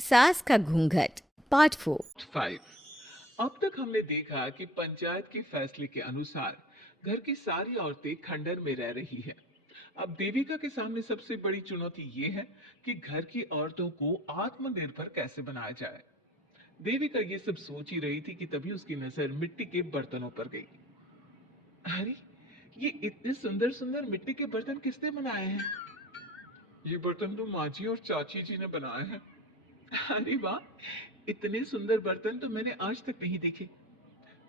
सास का घूंघट पार्ट 4। 5। अब तक हमने देखा कि पंचायत के फैसले के अनुसार घर की सारी औरतें खंडर में रह रही हैं। अब देविका के सामने सबसे बड़ी चुनौती ये है कि घर की औरतों को आत्मनिर्भर कैसे बनाया जाए। देविका ये सब सोच ही रही थी कि तभी उसकी नजर मिट्टी के बर्तनों पर गई। अरे, ये इतने सुंदर सुंदर मिट्टी के बर्तन किसने बनाए हैं? ये बर्तन तो माँ जी और चाची जी ने बनाए हैं। अरे वाह, इतने सुंदर बर्तन तो मैंने आज तक नहीं देखे।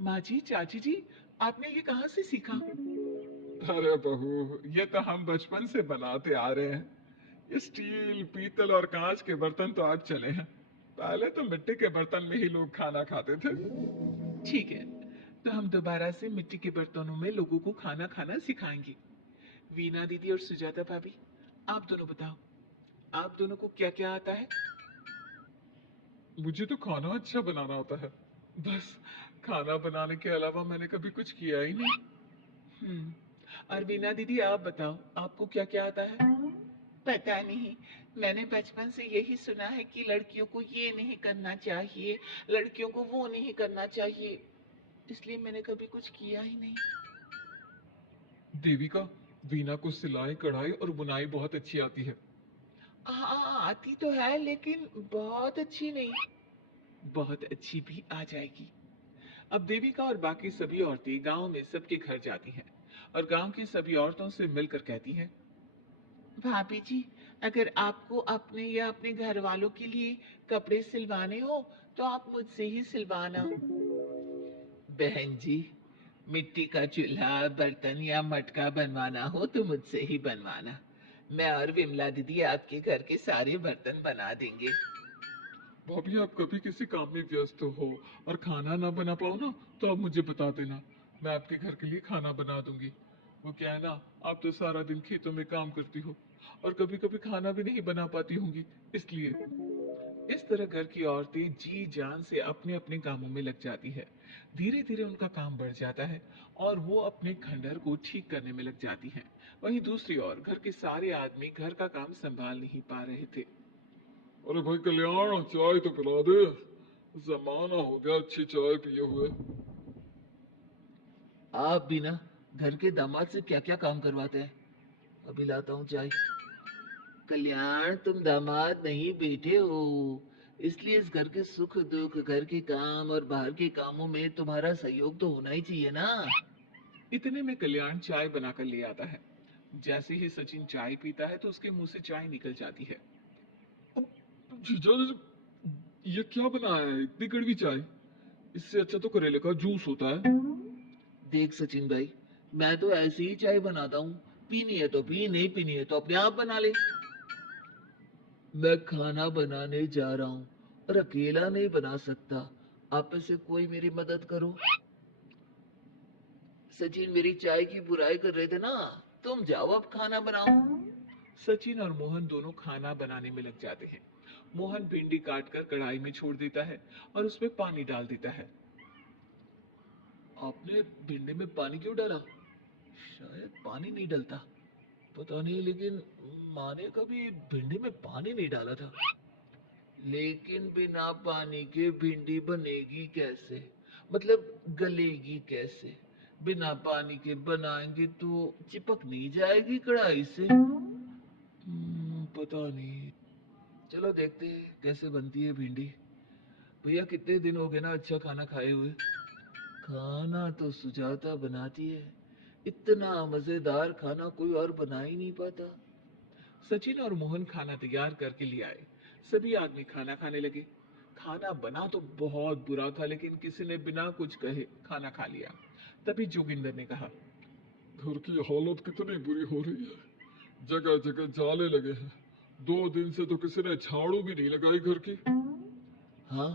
माँ जी, चाची जी, आपने ये कहाँ से सीखा? अरे बहू, ये तो हम बचपन से बनाते आ रहे हैं। ये स्टील, पीतल और कांच के बर्तन तो आज चले हैं। पहले तो मिट्टी के बर्तन में ही लोग खाना खाते थे। ठीक है, तो हम दोबारा से मिट्टी के बर्तनों में लोगों को खाना खाना सिखाएंगे। वीना दीदी और सुजाता भाभी, आप दोनों बताओ, आप दोनों को क्या क्या आता है? मुझे तो खाना अच्छा बनाना आता है। बस खाना बनाने के अलावा मैंने कभी कुछ किया ही नहीं। और वीना दीदी, आप बताओ, आपको क्या क्या आता है? पता नहीं, मैंने बचपन से यही सुना है कि लड़कियों को ये नहीं करना चाहिए, लड़कियों को वो नहीं करना चाहिए, इसलिए मैंने कभी कुछ किया ही नहीं। देविका, वीना को सिलाई, कढ़ाई और बुनाई बहुत अच्छी आती है। हाँ, आती तो है लेकिन बहुत अच्छी नहीं। बहुत अच्छी भी आ जाएगी। अब देविका और बाकी सभी औरतें गांव में सबके घर जाती हैं और गांव की सभी औरतों से मिलकर कहती हैं, भाभी जी, अगर आपको अपने या अपने घर वालों के लिए कपड़े सिलवाने हो तो आप मुझसे ही सिलवाना। बहन जी, मिट्टी का चूल्हा, बर्तन या मटका बनवाना हो तो मुझसे ही बनवाना। मैं और विमला दीदी आपके घर के सारे बर्तन बना देंगे। भाभी, आप कभी किसी काम में व्यस्त हो और खाना ना बना पाओ ना, तो आप मुझे बता देना। मैं आपके घर के लिए खाना बना दूंगी। वो क्या है ना, आप तो सारा दिन खेतों में काम करती हो और कभी कभी खाना भी नहीं बना पाती होंगी, इसलिए। इस तरह घर की औरतें जी जान से अपने अपने कामों में लग जाती है। धीरे धीरे उनका काम बढ़ जाता है और वो अपने खंडहर को ठीक करने में लग जाती हैं। वहीं दूसरी ओर घर के सारे आदमी घर का काम संभाल नहीं पा रहे थे। अरे भाई कल्याण, चाय तो पिला दे। जमाना हो गया अच्छी चाय पिए हुए। आप भी ना घर के दामाद से क्या क्या काम करवाते हैं? अभी लाता हूँ चाय। कल्याण, तुम दामाद नहीं बेटे हो, इसलिए इस घर के सुख दुख, घर के काम और बाहर के कामों में तुम्हारा सहयोग तो होना ही चाहिए ना। इतने में कल्याण चाय बनाकर ले आता है। जैसे ही सचिन चाय पीता है तो उसके मुंह से चाय निकल जाती है। अब जीजा जी, ये क्या बनाया है, इतनी कड़वी चाय? इससे अच्छा तो करेले का जूस होता है। देख सचिन भाई, मैं तो ऐसी ही चाय बनाता हूँ। पीनी है तो पी, नहीं पीनी है तो अपने आप बना ले। मैं खाना बनाने जा रहा हूँ और अकेला नहीं बना सकता। आप में से कोई मेरी मदद करो। सचिन मेरी चाय की बुराई कर रहे थे ना, तुम जाओ अब खाना बनाओ। सचिन और मोहन दोनों खाना बनाने में लग जाते हैं। मोहन भिंडी काटकर कढ़ाई में छोड़ देता है और उसमें पानी डाल देता है। आपने भिंडी में पानी क्यों डाला? शायद पानी नहीं डलता, पता नहीं, लेकिन माँ ने कभी भिंडी में पानी नहीं डाला था। लेकिन बिना पानी के भिंडी बनेगी कैसे? मतलब गलेगी कैसे? बिना पानी के बनाएंगे तो चिपक नहीं जाएगी कढ़ाई से? पता नहीं। चलो देखते हैं कैसे बनती है भिंडी। भैया, कितने दिन हो गए ना अच्छा खाना खाए हुए। खाना तो सुजाता बनाती है, इतना मजेदार खाना कोई और बना ही नहीं पाता। सचिन और मोहन खाना तैयार करके ले आए। सभी आदमी खाना खाने लगे। खाना बना तो बहुत बुरा था, लेकिन किसी ने बिना कुछ कहे खाना खा लिया। तभी जोगिंदर ने कहा, घर की हालत कितनी बुरी हो रही है, जगह जगह जाले लगे हैं। 2 दिन से तो किसी ने झाड़ू भी नहीं लगाई घर की। हाँ,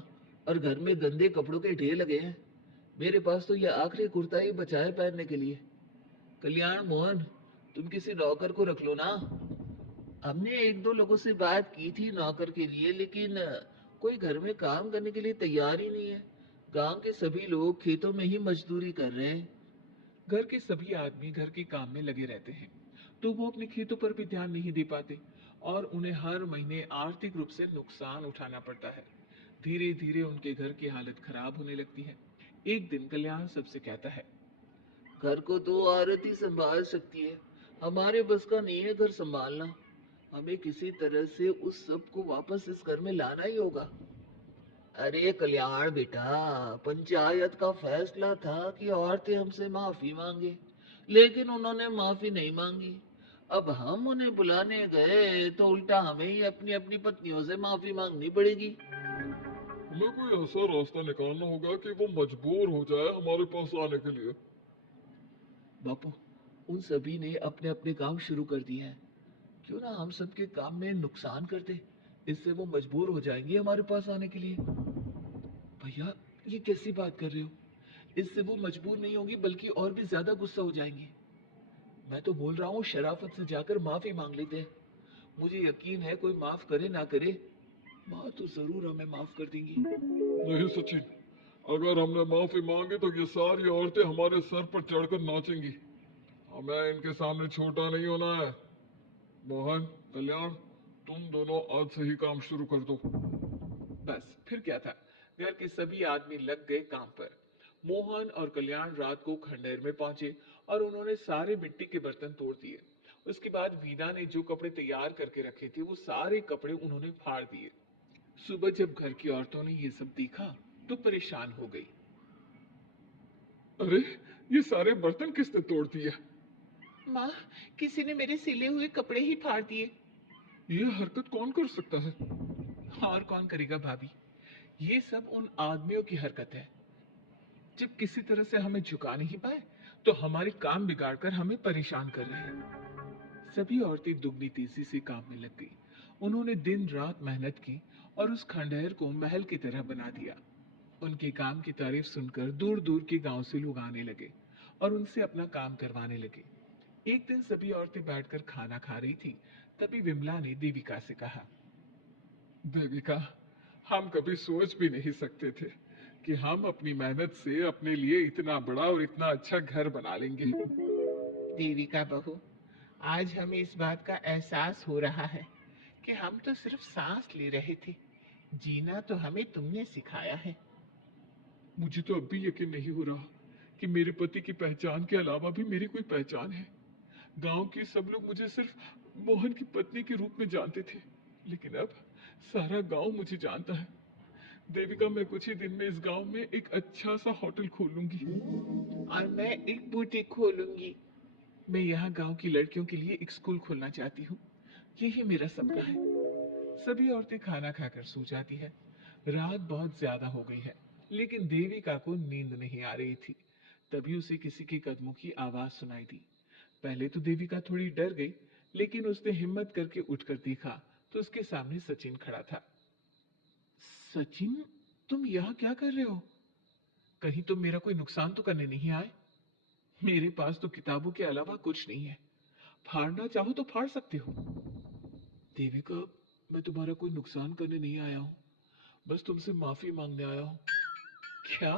और घर में गंदे कपड़ों के ढेर लगे हैं। मेरे पास तो यह आखिरी कुर्ता ही बचा है पहनने के लिए। कल्याण, मोहन, तुम किसी नौकर को रख लो ना। हमने एक दो लोगों से बात की थी नौकर के लिए, लेकिन कोई घर में काम करने के लिए तैयार ही नहीं है। गांव के सभी लोग खेतों में ही मजदूरी कर रहे हैं। घर के सभी आदमी घर के काम में लगे रहते हैं, तो वो अपने खेतों पर भी ध्यान नहीं दे पाते और उन्हें हर महीने आर्थिक रूप से नुकसान उठाना पड़ता है। धीरे धीरे उनके घर की हालत खराब होने लगती है। एक दिन कल्याण सबसे कहता है, घर को तो औरत ही संभाल सकती है, हमारे बस का नहीं है घर संभालना। हमें किसी तरह से उस सब को वापस इस घर में लाना ही होगा। अरे कल्याण बेटा, पंचायत का फैसला था कि औरतें हमसे माफी मांगे, लेकिन उन्होंने माफी नहीं मांगी। अब हम उन्हें बुलाने गए तो उल्टा हमें ही अपनी अपनी पत्नियों से माफी मांगनी पड़ेगी। हमें कोई ऐसा रास्ता निकालना होगा कि वो मजबूर हो जाए हमारे पास आने के लिए। बापू, उन सभी ने अपने अपने काम शुरू कर दिए हैं। क्यों ना हम सबके काम में नुकसान कर दे, इससे वो मजबूर हो जाएंगे हमारे पास आने के लिए। भैया, ये कैसी बात कर रहे हो? इससे वो मजबूर नहीं होंगी बल्कि और भी ज्यादा गुस्सा हो जाएंगी। मैं तो बोल रहा हूँ शराफत से जाकर माफी मांग लेते हैं। मुझे यकीन है कोई माफ करे ना करे, माँ तो जरूर हमें माफ कर देंगी। नहीं सचिन, अगर हमने माफी मांगी तो ये सारी औरतें हमारे सर पर चढ़कर नाचेंगी। हमें इनके सामने छोटा नहीं होना है। मोहन, कल्याण, तुम दोनों आज से ही काम शुरू कर दो। बस फिर क्या था, घर के सभी आदमी लग गए काम पर। मोहन और कल्याण रात को खंडहर में पहुंचे और उन्होंने सारे मिट्टी के बर्तन तोड़ दिए। उसके बाद वीना ने जो कपड़े तैयार करके रखे थे वो सारे कपड़े उन्होंने फाड़ दिए। सुबह जब घर की औरतों ने ये सब देखा तो परेशान हो गई। अरे, ये सारे बर्तन किसने तोड़ दिए? माँ, किसी ने मेरे सिले हुए कपड़े ही फाड़ दिए। ये हरकत कौन कर सकता है? और कौन करेगा भाभी, ये सब उन आदमियों की हरकत है। जब किसी तरह से हमें झुका नहीं पाए तो हमारी काम बिगाड़कर हमें परेशान कर रहे हैं। सभी औरतें दुगनी तेजी से काम में लग गई। उन्होंने दिन रात मेहनत की और उस खंडहर को महल की तरह बना दिया। उनके काम की तारीफ सुनकर दूर दूर के गांव से लोग आने लगे और उनसे अपना काम करवाने लगे। एक दिन सभी औरतें बैठकर खाना खा रही थी। तभी विमला ने देविका से कहा, देविका, हम कभी सोच भी नहीं सकते थे कि हम अपनी मेहनत से अपने लिए इतना बड़ा और इतना अच्छा घर बना लेंगे। देविका बहू, आज हमें इस बात का एहसास हो रहा है कि हम तो सिर्फ सांस ले रहे थे, जीना तो हमें तुमने सिखाया है। मुझे तो अब भी यकीन नहीं हो रहा कि मेरे पति की पहचान के अलावा भी मेरी कोई पहचान है। गांव के सब लोग मुझे सिर्फ मोहन की पत्नी के रूप में जानते थे, लेकिन अब सारा गांव मुझे जानता है। देविका, मैं कुछ ही दिन में इस गांव में एक अच्छा सा होटल खोल लूंगी। और मैं एक बुटीक खोलूंगी। मैं यहाँ गांव की लड़कियों के लिए एक स्कूल खोलना चाहती हूँ। यही मेरा सपना है। सभी औरतें खाना खाकर सो जाती है। रात बहुत ज्यादा हो गई है, लेकिन देविका को नींद नहीं आ रही थी। तभी उसे किसी के कदमों की आवाज सुनाई दी। पहले तो देविका थोड़ी डर गई, लेकिन उसने हिम्मत करके उठकर देखा तो उसके सामने सचिन खड़ा था। सचिन, तुम यहाँ क्या कर रहे हो? कहीं तुम मेरा कोई नुकसान तो करने नहीं आए? मेरे पास तो किताबों के अलावा कुछ नहीं है। फाड़ना चाहो तो फाड़ सकते हो। देविका, मैं तुम्हारा कोई नुकसान करने नहीं आया हूँ, बस तुमसे माफी मांगने आया हूँ। क्या?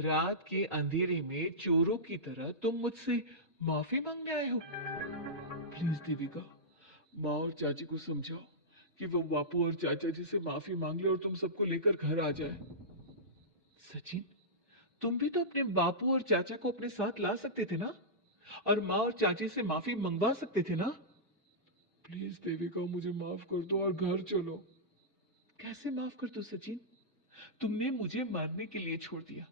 रात के अंधेरे में चोरों की तरह तुम मुझसे माफी मांगने आए हो? प्लीज देविका, माँ और चाची को समझाओ कि वो बापू और चाचा जी से माफी मांग ले और तुम सबको लेकर घर आ जाए। सचिन, तुम भी तो अपने बापू और चाचा को अपने साथ ला सकते थे ना, और माँ और चाची से माफी मंगवा सकते थे ना। प्लीज देविका, मुझे माफ कर दो और घर चलो। कैसे माफ कर दूं सचिन? तुमने मुझे मारने के लिए छोड़ दिया।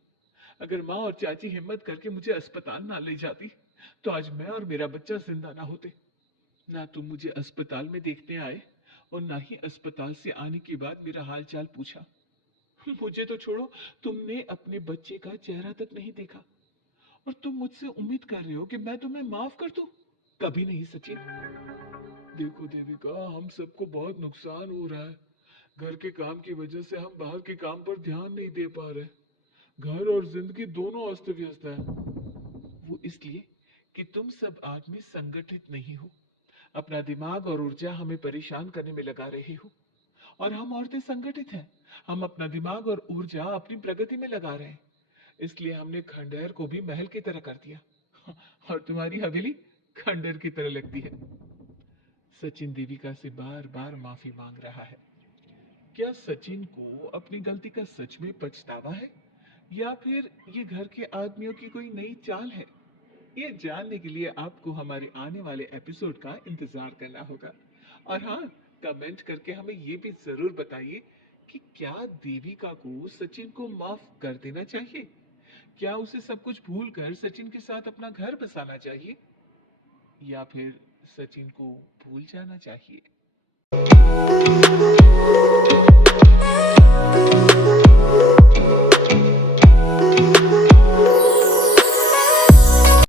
अगर माँ और चाची हिम्मत करके मुझे अस्पताल ना ले जाती तो आज मैं और मेरा बच्चा जिंदा ना होते। ना तुम मुझे अस्पताल में देखने आए और ना ही अस्पताल से आने के बाद मेरा हाल चाल पूछा। मुझे तो छोड़ो, तुमने अपने बच्चे का चेहरा तक नहीं देखा और तुम मुझसे उम्मीद कर रहे हो कि मैं तुम्हें माफ कर दूं? कभी नहीं सचिन। देखो देविका, हम सबको बहुत नुकसान हो रहा है। घर के काम की वजह से हम बाहर के काम पर ध्यान नहीं दे पा रहे। घर और जिंदगी दोनों अस्त व्यस्त है। वो इसलिए कि तुम सब आदमी संगठित नहीं हो, अपना दिमाग और ऊर्जा हमें परेशान करने में लगा रहे हो। और हम औरतें संगठित हैं, हम अपना दिमाग और ऊर्जा अपनी प्रगति में लगा रहे हैं। इसलिए हमने खंडहर को भी महल की तरह कर दिया और तुम्हारी हवेली खंडहर की तरह लगती है। सचिन देविका से बार बार माफी मांग रहा है। क्या सचिन को अपनी गलती का सच में पछतावा है, या फिर ये घर के आदमियों की कोई नई चाल है? ये जानने के लिए आपको हमारे आने वाले एपिसोड का इंतजार करना होगा। और हाँ, कमेंट करके हमें ये भी जरूर बताइए कि क्या देविका को सचिन को माफ कर देना चाहिए? क्या उसे सब कुछ भूल कर सचिन के साथ अपना घर बसाना चाहिए, या फिर सचिन को भूल जाना चाहिए?